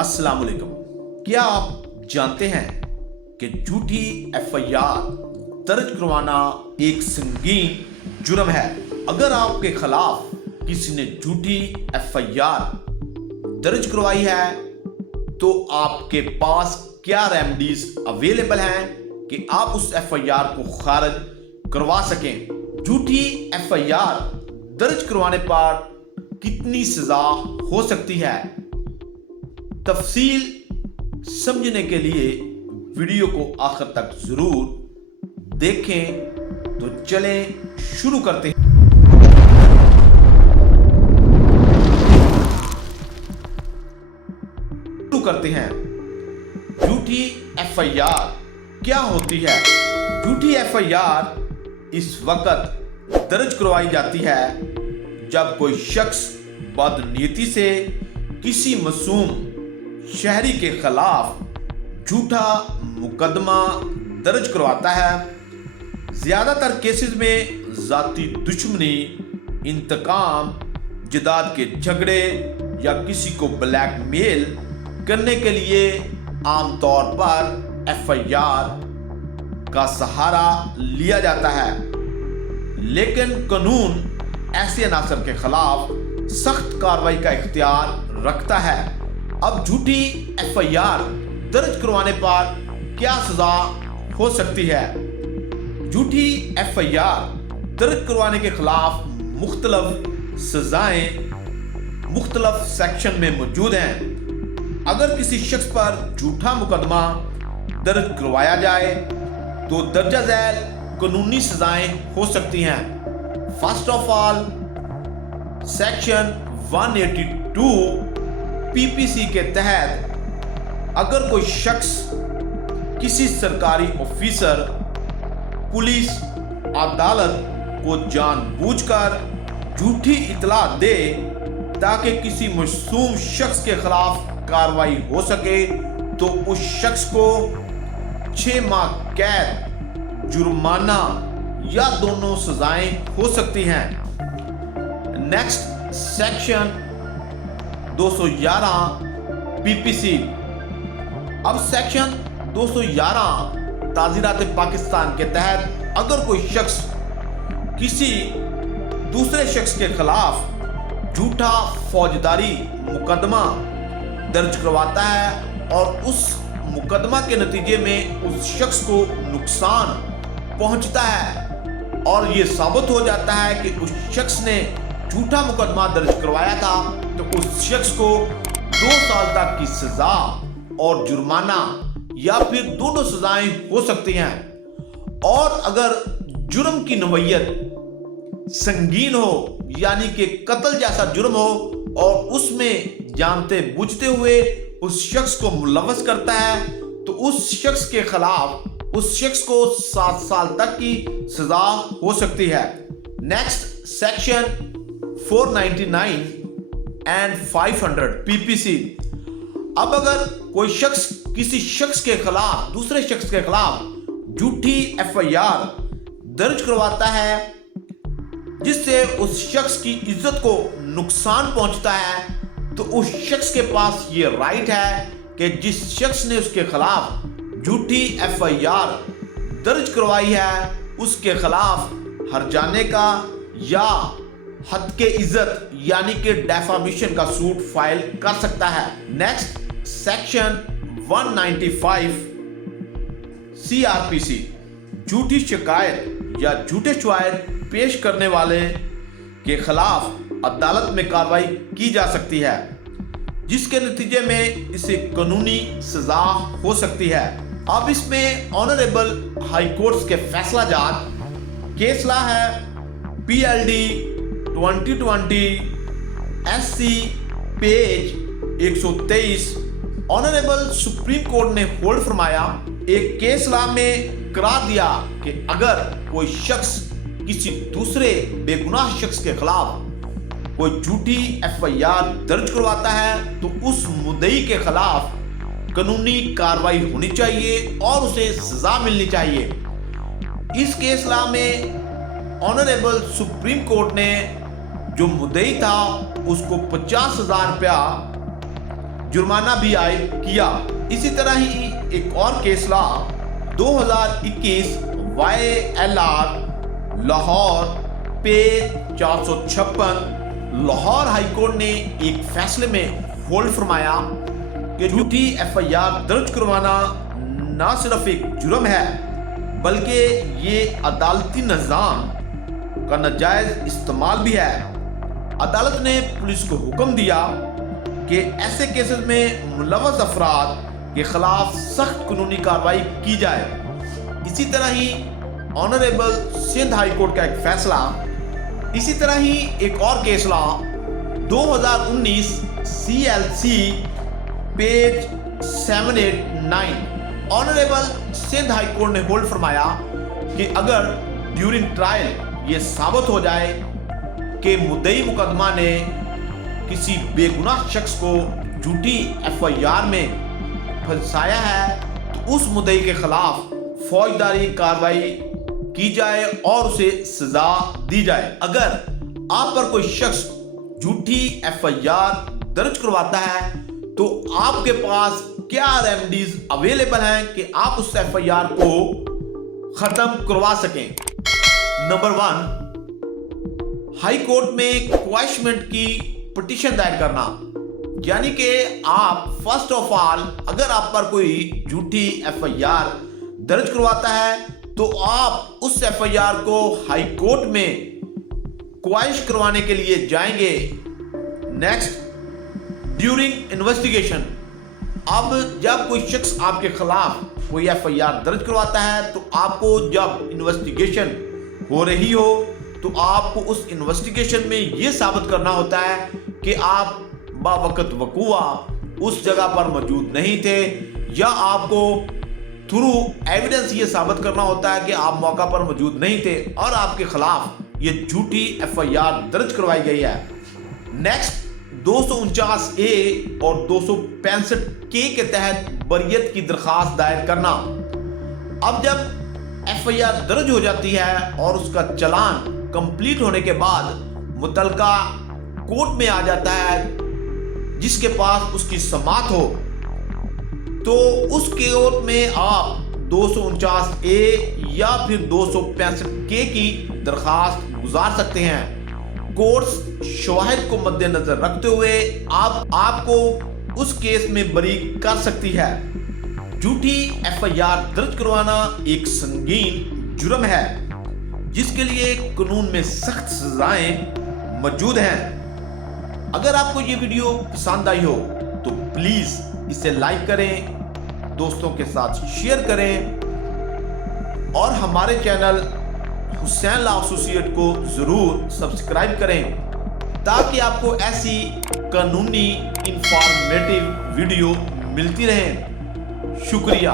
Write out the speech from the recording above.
अस्सलाम वालेकुम। क्या आप जानते हैं कि झूठी एफआईआर दर्ज करवाना एक संगीन जुर्म है। अगर आपके खिलाफ किसी ने झूठी एफआईआर दर्ज करवाई है तो आपके पास क्या रेमेडीज अवेलेबल हैं कि आप उस एफआईआर को खारिज करवा सकें। झूठी एफआईआर दर्ज करवाने पर कितनी सजा हो सकती है, तफसील समझने के लिए वीडियो को आखिर तक जरूर देखें। तो चलें शुरू करते हैं। झूठी एफआईआर क्या होती है? झूठी एफआईआर इस वक्त दर्ज करवाई जाती है जब कोई शख्स बदनीयती से किसी मासूम शहरी के खिलाफ झूठा मुकदमा दर्ज करवाता है। ज्यादातर केसेस में जाती दुश्मनी, इंतकाम, जिदाद के झगड़े या किसी को ब्लैकमेल करने के लिए आमतौर पर एफआईआर का सहारा लिया जाता है, लेकिन कानून ऐसे अनासर के खिलाफ सख्त कार्रवाई का इख्तियार रखता है। अब झूठी एफआईआर दर्ज करवाने पर क्या सजा हो सकती है? झूठी एफआईआर दर्ज करवाने के खिलाफ मुख्तलिफ सजाएं मुख्तलिफ सेक्शन में मौजूद हैं। अगर किसी शख्स पर झूठा मुकदमा दर्ज करवाया जाए तो दर्जा झैल कानूनी सजाएं हो सकती हैं। First of all, section 182 PPC के तहत अगर कोई शख्स किसी सरकारी ऑफिसर, पुलिस, अदालत को जानबूझकर झूठी इतला दे ताकि किसी मासूम शख्स के खिलाफ कार्रवाई हो सके तो उस शख्स को 6 माह कैद, जुर्माना या दोनों सजाएं हो सकती हैं। Next, section 211 PPC. अब सेक्शन 211 ताज़ीरात पाकिस्तान के तहत अगर कोई शख्स किसी दूसरे शख्स के खिलाफ झूठा फौजदारी मुकदमा दर्ज करवाता है और उस मुकदमा के नतीजे में उस शख्स को नुकसान पहुंचता है और यह साबित हो जाता है कि उस शख्स ने झूठा मुकदमा दर्ज करवाया था, तो उस शख्स को 2 साल तक की सजा और जुर्माना या फिर दोनों सजाएं हो सकती हैं। और अगर जुर्म की नौइयत संगीन हो, यानी कि कत्ल जैसा जुर्म हो और उसमें जानते बूझते हुए उस शख्स को मुलव्वस करता है, तो उस शख्स के खिलाफ उस शख्स को 7 साल तक की सजा हो सकती है। Next, section 499 and 500 PPC. अब अगर कोई शख्स किसी शख्स के खिलाफ, दूसरे शख्स के खिलाफ झूठी एफआईआर दर्ज करवाता है जिससे उस शख्स की इज्जत को नुकसान पहुंचता है, तो उस शख्स के पास ये राइट है कि जिस शख्स ने उसके खिलाफ झूठी एफआईआर दर्ज करवाई है उसके खिलाफ हर्जाने का या हद के इज्जत यानी कि डेफामेशन का सूट फाइल कर सकता है। Next, section 195 CrPC. झूठी शिकायत या झूठे शवाहिद पेश करने वाले के खिलाफ अदालत में कार्रवाई की जा सकती है, जिसके नतीजे में इसे कानूनी सजा हो सकती है। अब इसमें ऑनरेबल हाई कोर्ट्स के फैसला जात केस ला है PLD 2020 SC page 123। Honourable supreme court ने होल्ड फरमाया, एक केस ला में करार दिया कि अगर कोई शख्स किसी दूसरे बेगुनाह शख्स के खिलाफ कोई झूठी एफआईआर दर्ज करवाता है तो उस मुद्दई के खिलाफ कानूनी कार्रवाई होनी चाहिए और उसे सजा मिलनी चाहिए। इस केस ला में ऑनरेबल सुप्रीम कोर्ट ने जो मुद्दई था उसको 50,000 रुपया जुर्माना भी आयद किया। इसी तरह ही एक और केस ला 2021 YLR Lahore page 456, Lahore high court ने एक फैसले में होल्ड फरमाया कि झूठी FIR दर्ज करवाना न सिर्फ एक जुर्म है बल्कि ये अदालती निज़ाम का नाजायज इस्तेमाल भी है। अदालत ने पुलिस को हुक्म दिया कि ऐसे केसेस में मुलव्वस अफराद के खिलाफ सख्त कानूनी कार्रवाई की जाए। इसी तरह ही ऑनरेबल सिंध हाई कोर्ट का एक फैसला, इसी तरह ही एक और case law 2019 CLC page 789, honourable Sindh high court ने होल्ड फरमाया कि अगर ड्यूरिंग ट्रायल ये साबित हो जाए कि मुद्दई मुकदमा ने किसी बेगुनाह शख्स को झूठी FIR में फंसाया है तो उस मुद्दई के खिलाफ फौजदारी कार्रवाई की जाए और उसे सजा दी जाए। अगर आप पर कोई शख्स झूठी FIR दर्ज करवाता है तो आपके पास क्या रेमेडीज अवेलेबल हैं कि आप उस FIR को खत्म करवा सकें। नंबर 1, हाई कोर्ट में क्वैशमेंट की पिटीशन दायर करना, यानी कि आप फर्स्ट ऑफ ऑल अगर आप पर कोई झूठी FIR दर्ज करवाता है तो आप उस FIR को हाई कोर्ट में क्वैश करवाने के लिए जाएंगे। नेक्स्ट, ड्यूरिंग इन्वेस्टिगेशन, अब जब कोई शख्स आपके खिलाफ कोई FIR दर्ज करवाता है तो आपको जब इन्वेस्टिगेशन हो रही हो तो आपको उस इन्वेस्टिगेशन में यह साबित करना होता है कि आप बावक़्त वक़ूआ उस जगह पर मौजूद नहीं थे, या आपको थ्रू एविडेंस ये साबित करना होता है कि आप मौका पर मौजूद नहीं थे और आपके खिलाफ ये झूठी FIR दर्ज करवाई गई है। नेक्स्ट, 249A और 265K के तहत बरियत की दरखास्त दायर करना। अब जब FIR दर्ज हो जाती है और उसका चालान कंप्लीट होने के बाद मुतलका कोर्ट में आ जाता है जिसके पास उसकी समात हो, तो उस कोर्ट में आप 249A या फिर 265K की दरखास्त गुजार सकते हैं। कोर्ट शवाहिद को मद्देनजर रखते हुए आपको उस केस में बरी कर सकती है। झूठी FIR दर्ज करवाना एक संगीन जुर्म है जिसके लिए कानून में सख्त सजाएं मौजूद हैं। अगर आपको ये वीडियो पसंद आई हो तो प्लीज इसे लाइक करें, दोस्तों के साथ शेयर करें और हमारे चैनल हुसैन लॉ एसोसिएट को जरूर सब्सक्राइब करें ताकि आपको ऐसी कानूनी इंफॉर्मेटिव वीडियो मिलती रहे। शुक्रिया।